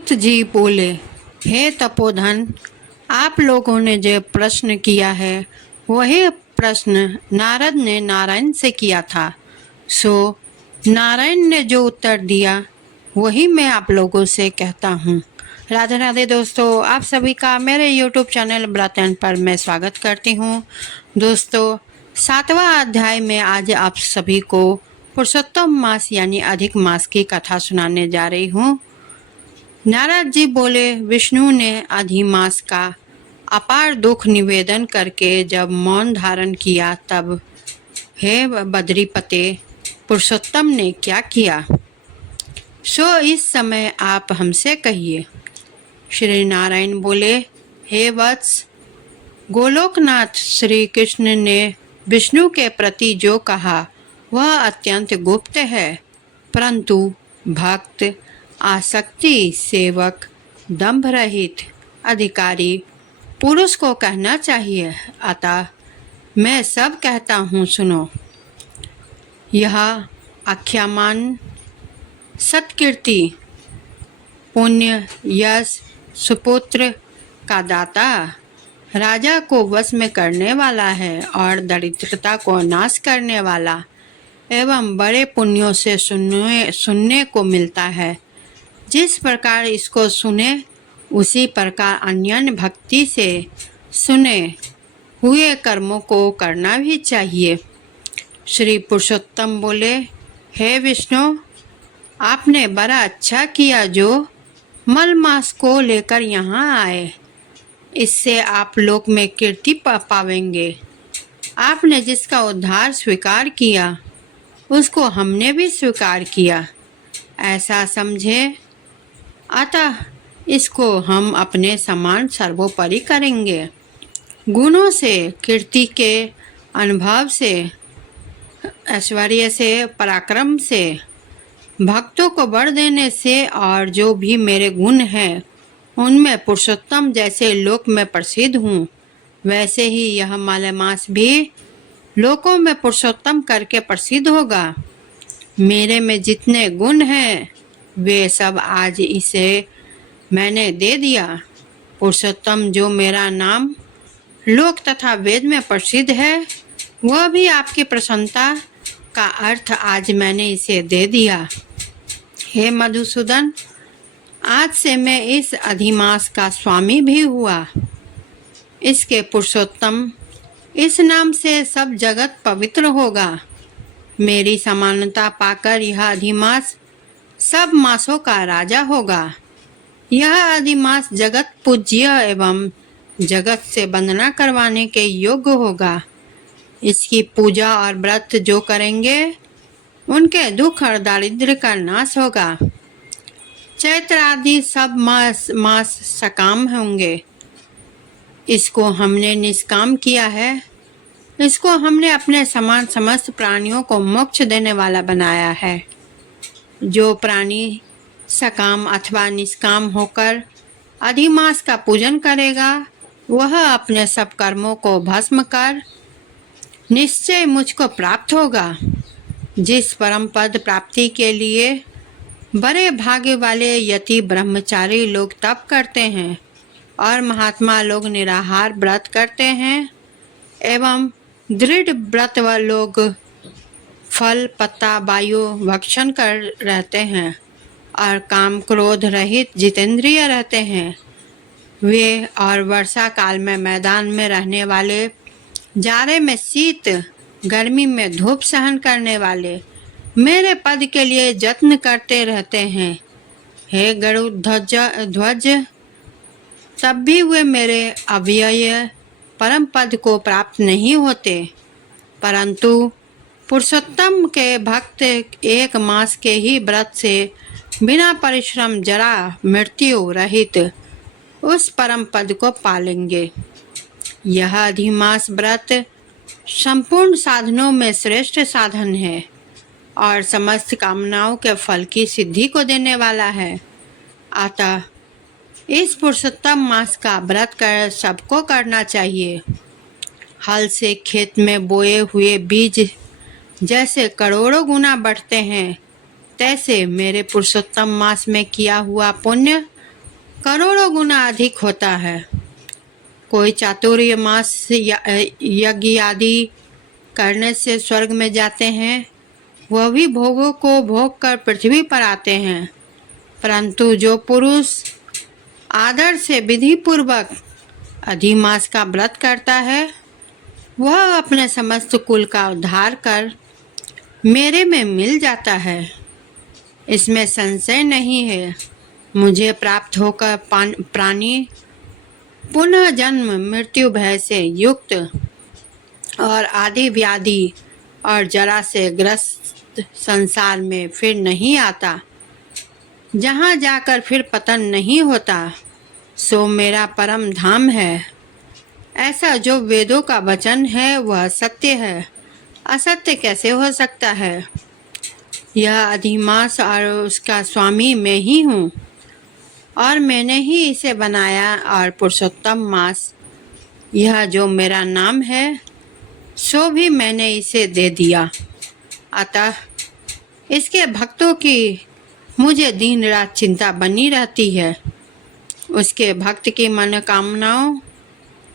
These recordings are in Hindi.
सूत जी बोले, हे तपोधन, आप लोगों ने जो प्रश्न किया है वही प्रश्न नारद ने नारायण से किया था। सो नारायण ने जो उत्तर दिया वही मैं आप लोगों से कहता हूँ। राधे राधे दोस्तों, आप सभी का मेरे यूट्यूब चैनल ब्रत एंड पर मैं स्वागत करती हूँ। दोस्तों, 7वां अध्याय में आज आप सभी को पुरुषोत्तम मास यानी अधिक मास की कथा सुनाने जा रही हूँ। नारद जी बोले, विष्णु ने अधिमास का अपार दुख निवेदन करके जब मौन धारण किया तब हे बद्रीपते, पुरुषोत्तम ने क्या किया सो इस समय आप हमसे कहिए। श्री नारायण बोले, हे वत्स, गोलोकनाथ श्री कृष्ण ने विष्णु के प्रति जो कहा वह अत्यंत गुप्त है, परंतु भक्त, आसक्ति, सेवक, दंभ रहित अधिकारी पुरुष को कहना चाहिए। अतः मैं सब कहता हूँ, सुनो। यह आख्यामान सत्कीर्ति, पुण्य, यश, सुपुत्र का दाता, राजा को वश में करने वाला है और दरिद्रता को नाश करने वाला एवं बड़े पुण्यों से सुनने को मिलता है। जिस प्रकार इसको सुने उसी प्रकार अन्य भक्ति से सुने हुए कर्मों को करना भी चाहिए। श्री पुरुषोत्तम बोले, हे विष्णु, आपने बड़ा अच्छा किया जो मल मास को लेकर यहाँ आए। इससे आप लोक में कीर्ति पावेंगे। आपने जिसका उद्धार स्वीकार किया उसको हमने भी स्वीकार किया, ऐसा समझे। अतः इसको हम अपने समान सर्वोपरि करेंगे। गुणों से, कीर्ति के अनुभव से, ऐश्वर्य से, पराक्रम से, भक्तों को बढ़ देने से और जो भी मेरे गुण हैं उनमें पुरुषोत्तम जैसे लोक में प्रसिद्ध हूँ, वैसे ही यह मालमास भी लोकों में पुरुषोत्तम करके प्रसिद्ध होगा। मेरे में जितने गुण हैं वे सब आज इसे मैंने दे दिया। पुरुषोत्तम जो मेरा नाम लोक तथा वेद में प्रसिद्ध है वह भी आपकी प्रसन्नता का अर्थ आज मैंने इसे दे दिया। हे मधुसूदन, आज से मैं इस अधिमास का स्वामी भी हुआ। इसके पुरुषोत्तम इस नाम से सब जगत पवित्र होगा। मेरी समानता पाकर यह अधिमास सब मासों का राजा होगा। यह अधिमास जगत पूज्य एवं जगत से वंदना करवाने के योग्य होगा। इसकी पूजा और व्रत जो करेंगे उनके दुख और दारिद्र्य का नाश होगा। चैत्र आदि सब मास सकाम होंगे। इसको हमने निष्काम किया है। इसको हमने अपने समान समस्त प्राणियों को मोक्ष देने वाला बनाया है। जो प्राणी सकाम अथवा निष्काम होकर अधिमास का पूजन करेगा वह अपने सब कर्मों को भस्म कर निश्चय मुझको प्राप्त होगा। जिस परम पद प्राप्ति के लिए बड़े भाग्य वाले यति ब्रह्मचारी लोग तप करते हैं और महात्मा लोग निराहार व्रत करते हैं एवं दृढ़ व्रत लोग फल, पत्ता, वायु भक्षण कर रहते हैं और काम क्रोध रहित जितेंद्रिय रहते हैं, वे और वर्षा काल में मैदान में रहने वाले, जाड़े में शीत, गर्मी में धूप सहन करने वाले मेरे पद के लिए यत्न करते रहते हैं। हे गरुड़-ध्वज, तब भी वे मेरे अव्यय परम पद को प्राप्त नहीं होते, परंतु पुरुषोत्तम के भक्त एक मास के ही व्रत से बिना परिश्रम, जरा, मृत्यु रहित उस परम पद को पालेंगे। यह अधिमास व्रत संपूर्ण साधनों में श्रेष्ठ साधन है और समस्त कामनाओं के फल की सिद्धि को देने वाला है। अतः इस पुरुषोत्तम मास का व्रत कर सबको करना चाहिए। हल से खेत में बोए हुए बीज जैसे करोड़ों गुना बढ़ते हैं, तैसे मेरे पुरुषोत्तम मास में किया हुआ पुण्य करोड़ों गुना अधिक होता है। कोई चातुर्य मास यज्ञ आदि करने से स्वर्ग में जाते हैं, वह भी भोगों को भोग कर पृथ्वी पर आते हैं, परंतु जो पुरुष आदर से विधि पूर्वक अधिमास का व्रत करता है, वह अपने समस्त कुल का उद्धार कर मेरे में मिल जाता है। इसमें संशय नहीं है। मुझे प्राप्त होकर प्राणी पुनः जन्म मृत्यु भय से युक्त और आदि व्याधि और जरा से ग्रस्त संसार में फिर नहीं आता, जहाँ जाकर फिर पतन नहीं होता, सो मेरा परम धाम है। ऐसा जो वेदों का वचन है वह सत्य है, असत्य कैसे हो सकता है। यह अधिमास और उसका स्वामी मैं ही हूँ, और मैंने ही इसे बनाया। और पुरुषोत्तम मास, यह जो मेरा नाम है, सो भी मैंने इसे दे दिया। अतः इसके भक्तों की मुझे दिन रात चिंता बनी रहती है। उसके भक्त की मनोकामनाओं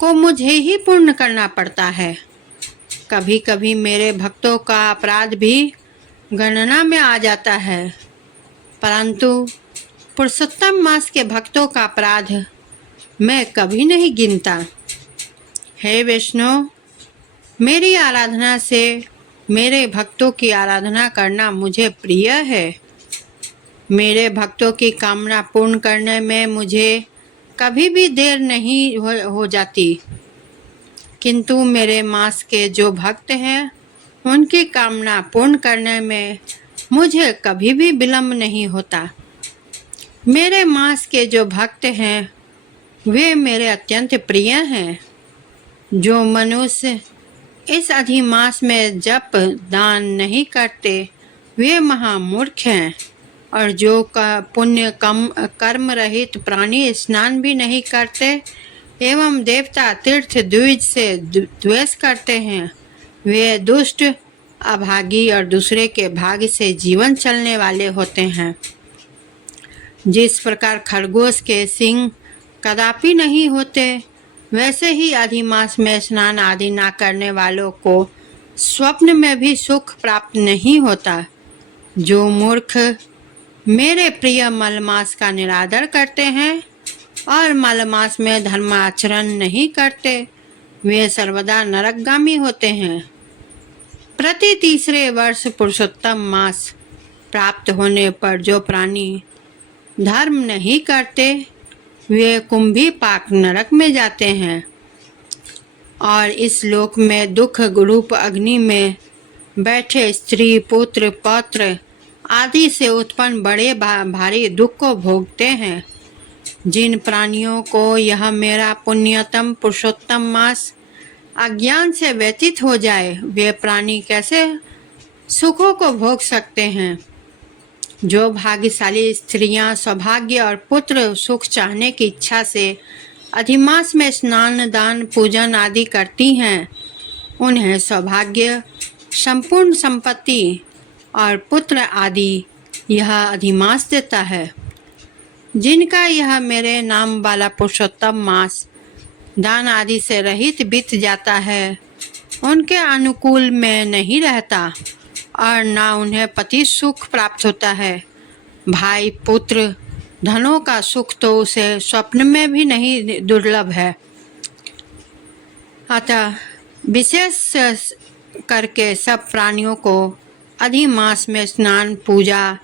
को मुझे ही पूर्ण करना पड़ता है। कभी कभी मेरे भक्तों का अपराध भी गणना में आ जाता है, परंतु पुरुषोत्तम मास के भक्तों का अपराध मैं कभी नहीं गिनता। हे विष्णु, मेरी आराधना से मेरे भक्तों की आराधना करना मुझे प्रिय है। मेरे भक्तों की कामना पूर्ण करने में मुझे कभी भी देर नहीं हो जाती, किंतु मेरे मास के जो भक्त हैं, उनकी कामना पूर्ण करने में मुझे कभी भी विलंब नहीं होता। मेरे मास के जो भक्त हैं, वे मेरे अत्यंत प्रिय हैं। जो मनुष्य इस अधिमास में जप दान नहीं करते, वे महामूर्ख हैं। और जो पुण्य कर्म रहित प्राणी स्नान भी नहीं करते एवं देवता तीर्थ द्विज से द्वेष करते हैं, वे दुष्ट अभागी और दूसरे के भाग्य से जीवन चलने वाले होते हैं। जिस प्रकार खरगोश के सिंग कदापि नहीं होते, वैसे ही अधिमास में स्नान आदि ना करने वालों को स्वप्न में भी सुख प्राप्त नहीं होता। जो मूर्ख मेरे प्रिय मलमास का निरादर करते हैं और मलमास में धर्माचरण नहीं करते, वे सर्वदा नरकगामी होते हैं। प्रति तीसरे वर्ष पुरुषोत्तम मास प्राप्त होने पर जो प्राणी धर्म नहीं करते, वे कुंभी पाक नरक में जाते हैं और इस लोक में दुख रूप अग्नि में बैठे स्त्री पुत्र पौत्र आदि से उत्पन्न बड़े भारी दुख को भोगते हैं। जिन प्राणियों को यह मेरा पुण्यतम पुरुषोत्तम मास अज्ञान से व्यतीत हो जाए, वे प्राणी कैसे सुखों को भोग सकते हैं। जो भाग्यशाली स्त्रियां सौभाग्य और पुत्र सुख चाहने की इच्छा से अधिमास में स्नान दान पूजन आदि करती हैं, उन्हें सौभाग्य संपूर्ण संपत्ति और पुत्र आदि यह अधिमास देता है। जिनका यह मेरे नाम वाला पुरुषोत्तम मास दान आदि से रहित बीत जाता है, उनके अनुकूल में नहीं रहता और ना उन्हें पति सुख प्राप्त होता है। भाई पुत्र धनों का सुख तो उसे स्वप्न में भी नहीं दुर्लभ है। अतः विशेष करके सब प्राणियों को अधिमास में स्नान पूजा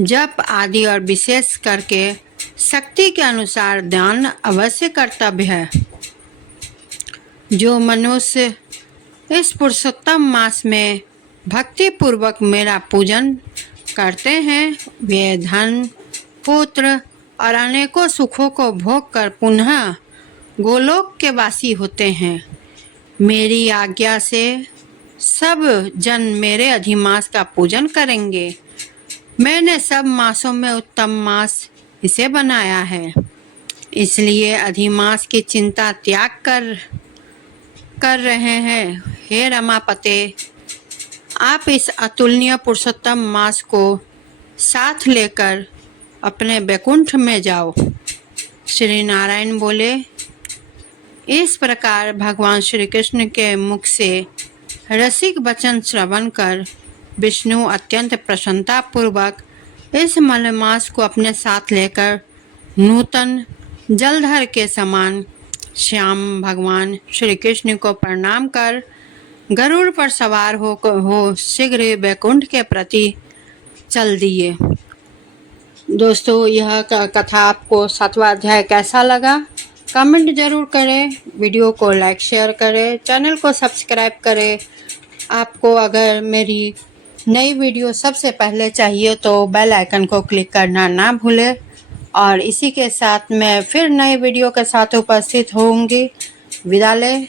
जप आदि और विशेष करके शक्ति के अनुसार दान अवश्य कर्तव्य है। जो मनुष्य इस पुरुषोत्तम मास में भक्ति पूर्वक मेरा पूजन करते हैं, वे धन पुत्र और अनेकों सुखों को भोग कर पुनः गोलोक के वासी होते हैं। मेरी आज्ञा से सब जन मेरे अधिमास का पूजन करेंगे। मैंने सब मासों में उत्तम मास इसे बनाया है, इसलिए अधिमास की चिंता त्याग कर रहे हैं। हे रमापते, आप इस अतुलनीय पुरुषोत्तम मास को साथ लेकर अपने बैकुंठ में जाओ। श्री नारायण बोले। इस प्रकार भगवान श्री कृष्ण के मुख से रसिक वचन श्रवण कर विष्णु अत्यंत प्रसन्नता पूर्वक इस मलमास को अपने साथ लेकर नूतन जलधर के समान श्याम भगवान श्री कृष्ण को प्रणाम कर गरुड़ पर सवार हो शीघ्र वैकुंठ के प्रति चल दिए। दोस्तों, यह कथा आपको 7वां अध्याय कैसा लगा कमेंट जरूर करें, वीडियो को लाइक शेयर करें, चैनल को सब्सक्राइब करें। आपको अगर मेरी नई वीडियो सबसे पहले चाहिए तो बेल आइकन को क्लिक करना ना भूलें। और इसी के साथ मैं फिर नए वीडियो के साथ उपस्थित होंगी। विदा लें।